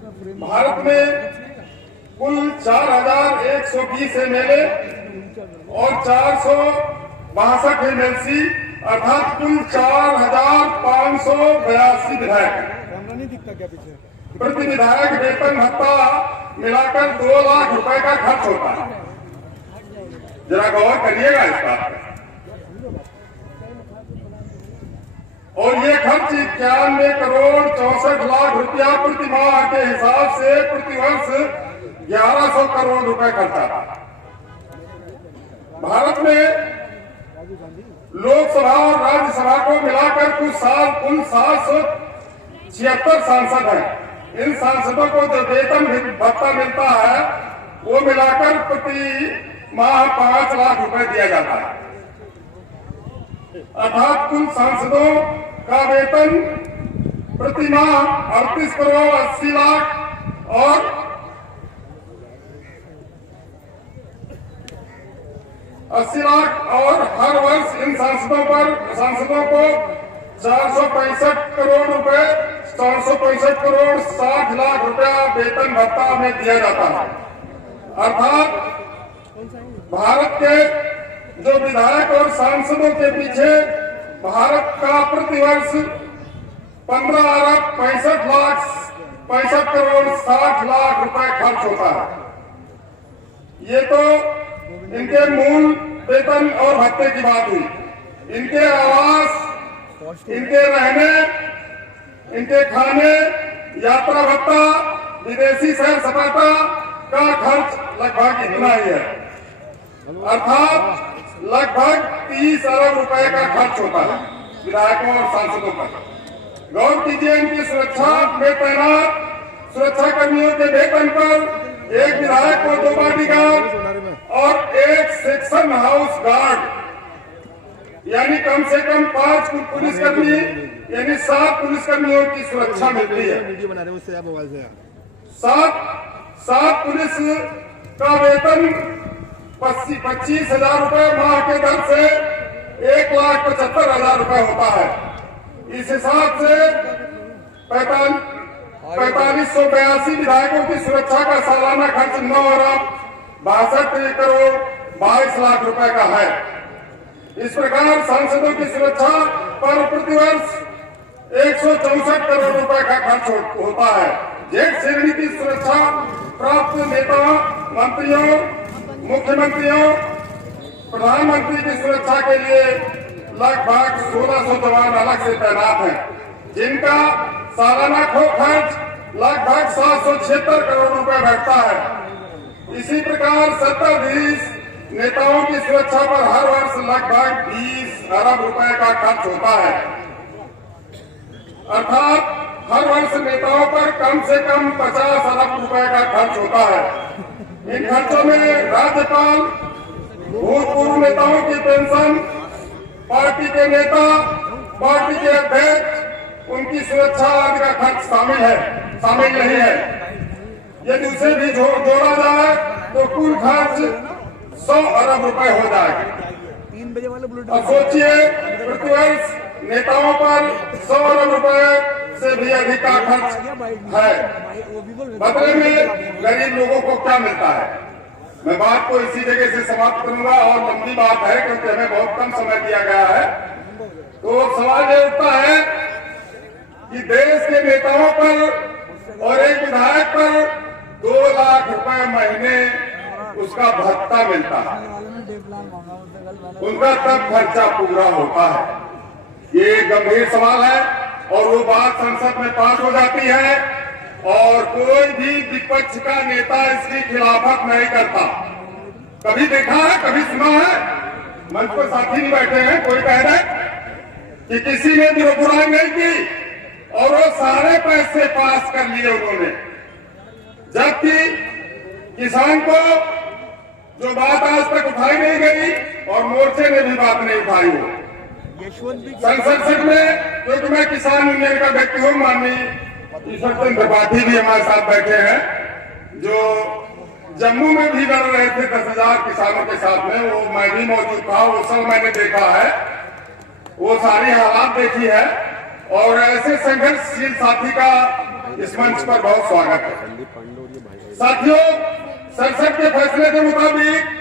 भारत में कुल 4120 MLA और 462 MLC अर्थात कुल 4582 विधायक। प्रति विधायक वेतन भत्ता मिलाकर 2 लाख रुपए का खर्च होता है। जरा गौर करिएगा इस बात पर। और ये खर्च 91 करोड़ 64 लाख रुपया प्रति माह के हिसाब से प्रतिवर्ष 1100 करोड़ रुपए खर्च आता है। भारत में लोकसभा और राज्यसभा को मिलाकर कुल 776 सांसद हैं। इन सांसदों को जो वेतन भत्ता मिलता है वो मिलाकर प्रति माह 5 लाख रुपए दिया जाता है। अर्थात कुल सांसदों का वेतन प्रति माह 38 करोड़ 80 लाख और हर वर्ष इन सांसदों को 465 करोड़ रुपए 465 करोड़ 60 लाख रुपया वेतन भत्ता में दिया जाता है। अर्थात भारत के जो विधायक और सांसदों के पीछे भारत का प्रतिवर्ष 15 अरब 65 करोड़ 60 लाख रुपए खर्च होता है। ये तो इनके मूल वेतन और भत्ते की बात हुई। इनके आवास, इनके रहने, इनके खाने, यात्रा भत्ता, विदेशी सैर सपाटा का खर्च लगभग इतना ही है। अर्थात लगभग 30 अरब रुपए का खर्च होता है विधायकों और सांसदों पर। गौर कीजिए, इनकी सुरक्षा में तैनात सुरक्षा कर्मियों के वेतन पर एक विधायक को 2 बॉडीगार्ड और 1 सेक्शन हाउस गार्ड यानी कम से कम 5 पुलिसकर्मी यानी 7 पुलिसकर्मियों की सुरक्षा मिलती है। 7 पुलिस का वेतन 25,000 रुपए माह के दर से 1,75,000 रुपए होता है। इस हिसाब से 4582 विधायकों की सुरक्षा का सालाना खर्च 9 अरब 62 करोड़ 22 लाख रुपए का है। इस प्रकार सांसदों की सुरक्षा पर प्रतिवर्ष 164 करोड़ रुपए का खर्च होता है। जेठ श्रेणी की सुरक्षा प्राप्त नेता, मंत्रियों, मुख्यमंत्रियों, प्रधानमंत्री की सुरक्षा के लिए लगभग 1600 जवान अलग से तैनात हैं, जिनका सालाना खर्च लगभग 776 करोड़ रुपए बैठता है। इसी प्रकार 27 नेताओं की सुरक्षा पर हर वर्ष लगभग 20 अरब रुपए का खर्च होता है। अर्थात हर वर्ष नेताओं पर कम से कम 50 अरब रुपए का खर्च होता है। इन खर्चों में राज्यपाल, भूतपूर्व नेताओं की पेंशन, पार्टी के नेता, पार्टी के अध्यक्ष, उनकी सुरक्षा आदि का खर्च शामिल नहीं है। यदि उसे भी जोड़ा जाए तो कुल खर्च 100 अरब रुपए हो जाएगा। अब सोचिए, प्रतिवर्ष नेताओं पर 100 अरब रुपए से भी अधिक का खर्च है। बदले में गरीब लोगों को क्या मिलता है? मैं बात को इसी जगह से समाप्त करूंगा और लंबी बात है क्योंकि हमें बहुत कम समय दिया गया है। तो सवाल ये उठता है कि देश के नेताओं पर और एक विधायक पर 2 लाख रुपए महीने उसका भत्ता मिलता है, उनका तब खर्चा पूरा होता है। ये गंभीर सवाल है और वो बात संसद में पास हो जाती है और कोई भी विपक्ष का नेता इसकी खिलाफत नहीं करता। कभी देखा है, कभी सुना है? मंच पर साथी नहीं बैठे हैं, कोई कह रहे कि किसी ने भी बुराई नहीं की और वो सारे पैसे पास कर लिए उन्होंने, जबकि किसान को जो बात आज तक उठाई नहीं गई और मोर्चे ने भी बात नहीं उठाई हो संसद में, क्योंकि मैं किसान यूनियन का व्यक्ति हूँ। माननीय ईश्वर चंद्र त्रिपाठी भी हमारे साथ बैठे हैं, जो जम्मू में भी लड़ रहे थे 10,000 किसानों के साथ में। वो मैं भी मौजूद था, वो सब मैंने देखा है, वो सारी हालात देखी है। और ऐसे संघर्षशील साथी का इस मंच पर बहुत स्वागत है। साथियों, संसद के फैसले के मुताबिक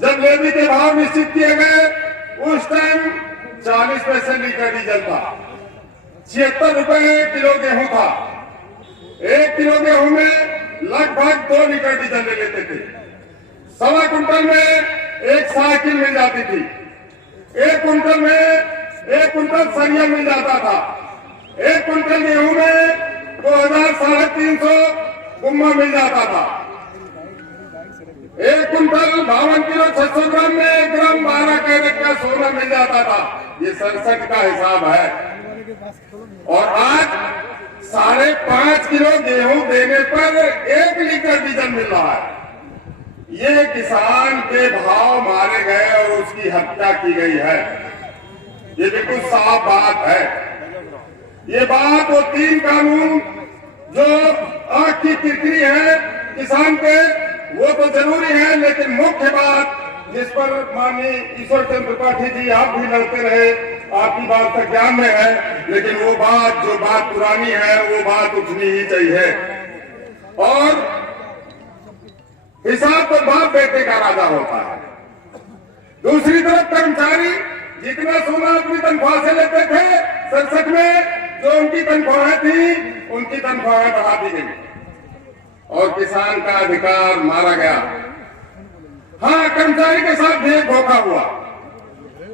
जब लेवी के भाव निश्चित किए गए, उस टाइम 40 पैसे लीटर डीजल था, 76 रुपए किलो गेहूं था। 1 किलो गेहूं में लगभग 2 लीटर डीजल ले लेते थे। 1.25 कुंटल में 1 साइकिल मिल जाती थी। 1 कुंटल में 1 कुंटल सरिया मिल जाता था। 1 कुंटल गेहूं में 2350 गुम्मा मिल जाता था। 1 कुंटल 52 किलो 600 ग्राम में 1 ग्राम 12 कैरेट का सोना मिल जाता था। ये 67 का हिसाब है। और आज 5.5 किलो गेहूं देने पर 1 लीटर डीजल मिल रहा है। ये किसान के भाव मारे गए और उसकी हत्या की गई है। ये बिल्कुल साफ बात है। ये बात वो 3 कानून जो आंख की किरकिरी है किसान के, वो तो जरूरी है, लेकिन मुख्य बात जिस पर माननीय ईश्वर चंद्र त्रिपाठी जी आप भी लड़ते रहे, आपकी बात का ज्ञान में है, लेकिन वो बात जो बात पुरानी है वो बात उठनी ही चाहिए। और हिसाब तो बाप बेटे का राजा होता है। दूसरी तरफ कर्मचारी जितना सोना अपनी तनख्वाह से लेते थे, 67 में जो उनकी तनख्वाहें थी, उनकी तनख्वाहें बढ़ा दी गई और किसान का अधिकार मारा गया। हाँ, कर्मचारी के साथ भी एक धोखा हुआ।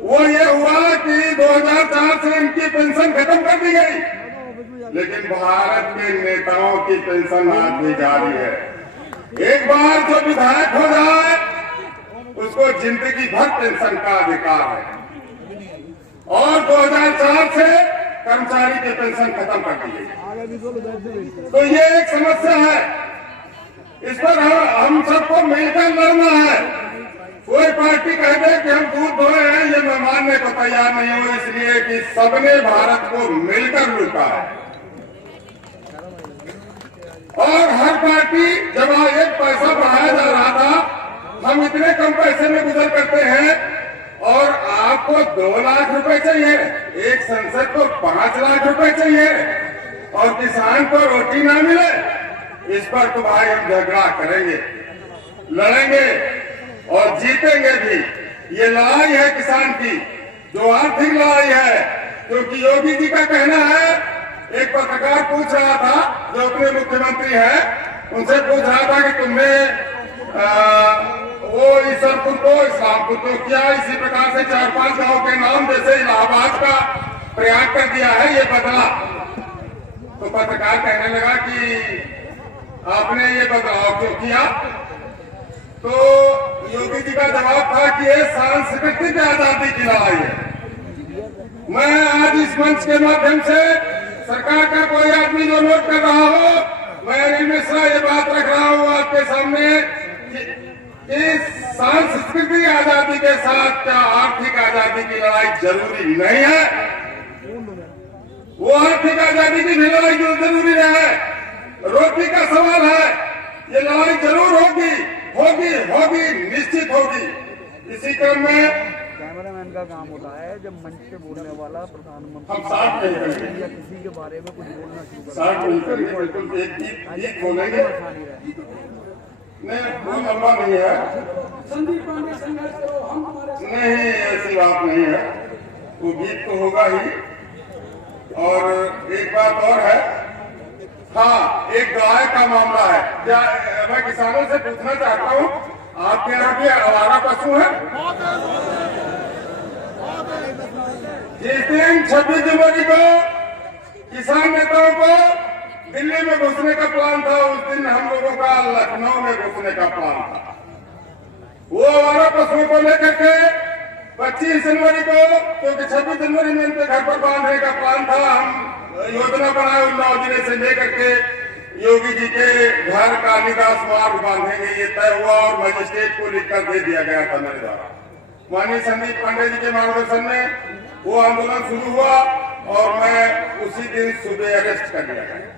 वो ये हुआ कि 2004 से इनकी पेंशन खत्म कर दी गई, लेकिन भारत के नेताओं की पेंशन आज भी जारी है। एक बार जो विधायक हो जाए उसको जिंदगी भर पेंशन का अधिकार है। और 2004 से कर्मचारी की पेंशन खत्म कर दी गई। तो ये एक समस्या है, इस पर हम सबको मिलकर लड़ना है। कोई पार्टी कह दे कि हम दूध धोए हैं, ये मैं मानने को तैयार नहीं हूं, इसलिए कि सबने भारत को मिलकर लूटा है। और हर पार्टी जब एक पैसा बढ़ाया जा रहा था, हम इतने कम पैसे में गुजर करते हैं और आपको 2 लाख रुपए चाहिए, एक संसद को 5 लाख रुपए चाहिए और किसान को रोटी ना मिले, इस पर तो भाई हम झगड़ा करेंगे, लड़ेंगे और जीतेंगे भी। ये लड़ाई है किसान की, जो आर्थिक लड़ाई है, क्योंकि योगी जी का कहना है, एक पत्रकार पूछ रहा था जो अपने मुख्यमंत्री है, उनसे पूछ रहा था कि तुमने वो ईसरपुर को इस्लामपुर को किया, इसी प्रकार से 4-5 गांव के नाम जैसे इलाहाबाद का प्रयाग कर दिया है, ये बदला। तो पत्रकार कहने लगा कि आपने ये बदलाव क्यों किया? तो योगी जी का जवाब था कि ये सांस्कृतिक आजादी की लड़ाई है। मैं आज इस मंच के माध्यम से सरकार का कोई आदमी जो नोट कर रहा हो, मैं अनिल मिश्रा ये बात रख रहा हूं आपके सामने कि सांस्कृतिक आजादी के साथ क्या आर्थिक आजादी की लड़ाई जरूरी नहीं है? वो आर्थिक आजादी की भी लड़ाई जो जरूरी है। रोटी का सवाल है, ये लड़ाई जरूर होगी, होगी होगी निश्चित होगी। इसी क्रम में कैमरामैन का काम होता है जब मंच से बोलने वाला प्रधानमंत्री हम साथ नहीं करेंगे या किसी के बारे में कुछ बोलना शुरू कर, साथ नहीं करेंगे, बिल्कुल एक खोलेंगे नहीं, वो लंबा नहीं है, नहीं ऐसी बात नहीं है, वो गीत तो होगा ही। और एक बात और है, हाँ, एक गाय का मामला है। क्या मैं किसानों से पूछना चाहता हूँ, आपके यहाँ भी आवारा पशु है? जिस दिन 26 जनवरी को किसान नेताओं को दिल्ली में घुसने का प्लान था, उस दिन हम लोगों का लखनऊ में घुसने का प्लान था। वो आवारा पशुओं को लेकर के 25 जनवरी को, क्योंकि 26 जनवरी में उनके घर पर बांधने का प्लान था, हम योजना बनाए उन्नाव जिले से लेकर के योगी जी के घर कालिदास मार्ग बांधेंगे, ये तय हुआ और मजिस्ट्रेट को लिखकर दे दिया गया था मेरे द्वारा। माननीय संदीप पांडे जी के मार्गदर्शन में वो आंदोलन शुरू हुआ और मैं उसी दिन सुबह अरेस्ट कर लिया गया।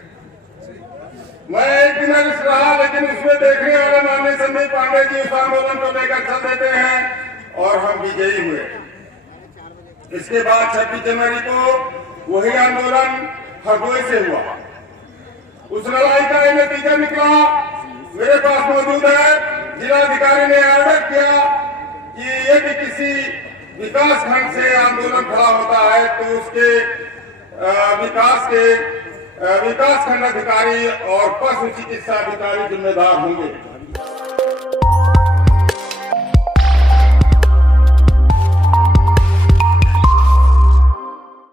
मैं एक दिन अरेस्ट रहा, लेकिन उसमें देखने वाले माननीय संदीप पांडे जी उस आंदोलन को लेकर चल देते हैं और हम विजयी हुए। इसके बाद 26 जनवरी को वही आंदोलन हरदोई से हुआ। उस लड़ाई का ये नतीजा निकला, मेरे पास मौजूद है। जिलाधिकारी ने ऑर्डर किया कि यदि किसी विकास खंड से आंदोलन खड़ा होता है तो उसके विकास खंड अधिकारी और पशु चिकित्सा अधिकारी जिम्मेदार होंगे।